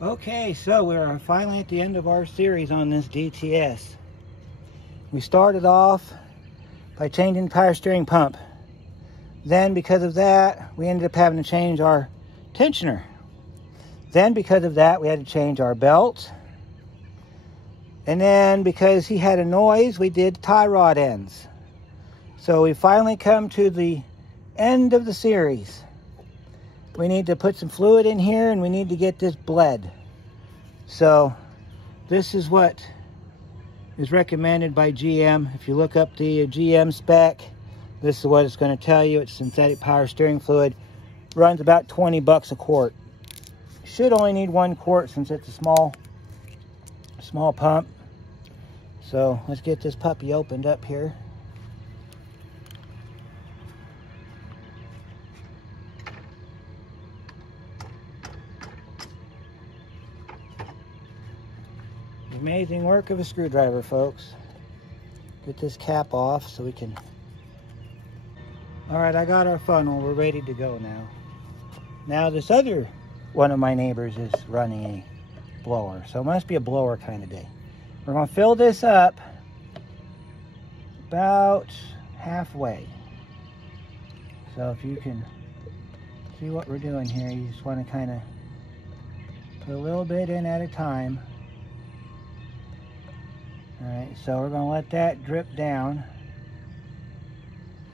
Okay, so we're finally at the end of our series on this DTS. We started off by changing the power steering pump. Then because of that, we ended up having to change our tensioner. Then because of that, we had to change our belt. And then because he had a noise, we did tie rod ends. So we finally come to the end of the series. We need to put some fluid in here and we need to get this bled. So this is what is recommended by GM. If you look up the GM spec, this is what it's going to tell you. It's synthetic power steering fluid. Runs about 20 bucks a quart. Should only need 1 quart since it's a small pump. So let's get this puppy opened up here. Amazing work of a screwdriver, folks. Get this cap off so we can... Alright, I got our funnel. We're ready to go now. Now this other one of my neighbors is running a blower. So it must be a blower kind of day. We're going to fill this up about halfway. So if you can see what we're doing here, you just want to kind of put a little bit in at a time. Alright, so we're going to let that drip down.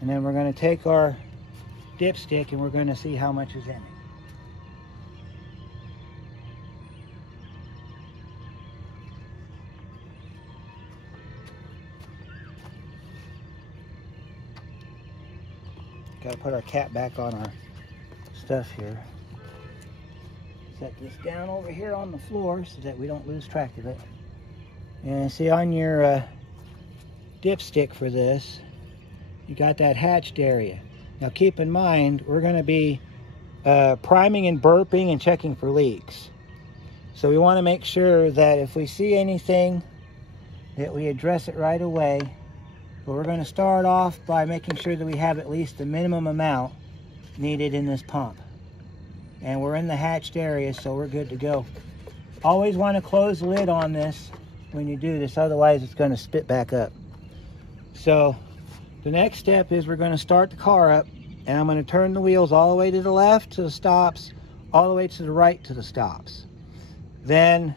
And then we're going to take our dipstick and we're going to see how much is in it. Got to put our cap back on our stuff here. Set this down over here on the floor so that we don't lose track of it. And see on your dipstick for this, you got that hatched area. Now keep in mind, we're going to be priming and burping and checking for leaks. So we want to make sure that if we see anything, that we address it right away. But we're going to start off by making sure that we have at least the minimum amount needed in this pump. And we're in the hatched area, so we're good to go. Always want to close the lid on this when you do this, otherwise it's going to spit back up. So the next step is we're going to start the car up, and I'm going to turn the wheels all the way to the left to the stops, all the way to the right to the stops. Then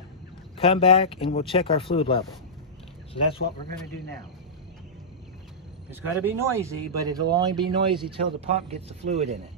come back and we'll check our fluid level. So that's what we're going to do now. It's going to be noisy, but it'll only be noisy till the pump gets the fluid in it.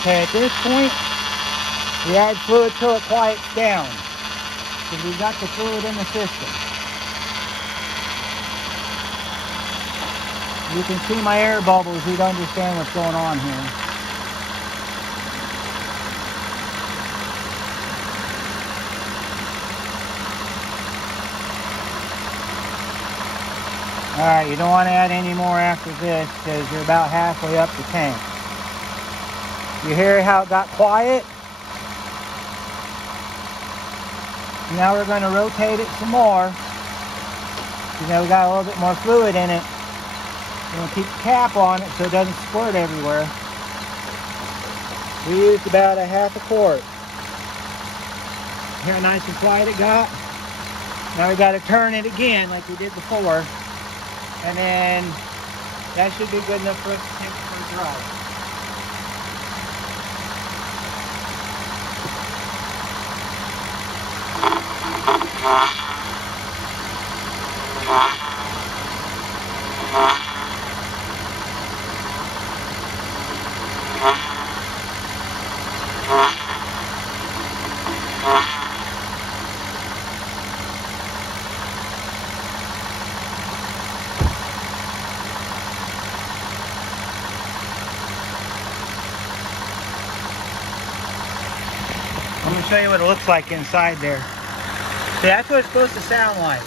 Okay, at this point, we add fluid till it quiets down, because we've got the fluid in the system. You can see my air bubbles. You'd understand what's going on here. Alright, you don't want to add any more after this, because you're about halfway up the tank. You hear how it got quiet? Now we're going to rotate it some more. You know, we got a little bit more fluid in it. We're going to keep the cap on it so it doesn't squirt everywhere. We used about a half a quart. Hear how nice and quiet it got? Now we got to turn it again like we did before. And then that should be good enough for us to take it for a drive. me show you what it looks like inside there. See, that's what it's supposed to sound like.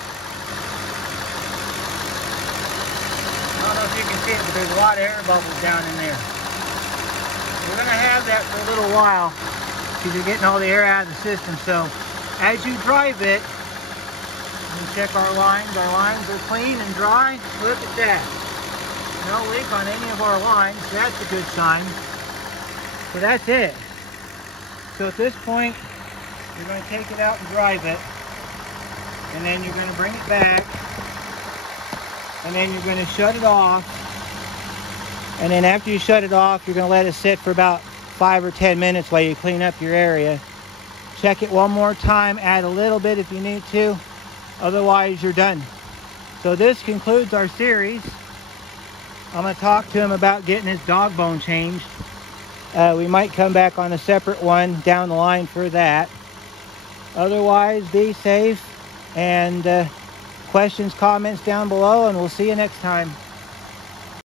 I don't know if you can see it, but there's a lot of air bubbles down in there. We're going to have that for a little while because you're getting all the air out of the system. So as you drive it, we check our lines. Our lines are clean and dry. Look at that. No leak on any of our lines. That's a good sign. So that's it. So at this point, you're going to take it out and drive it. And then you're going to bring it back. And then you're going to shut it off. And then after you shut it off, you're going to let it sit for about 5 or 10 minutes while you clean up your area. Check it one more time. Add a little bit if you need to. Otherwise, you're done. So this concludes our series. I'm going to talk to him about getting his dog bone changed. We might come back on a separate one down the line for that. Otherwise, be safe, and questions, comments down below, and we'll see you next time.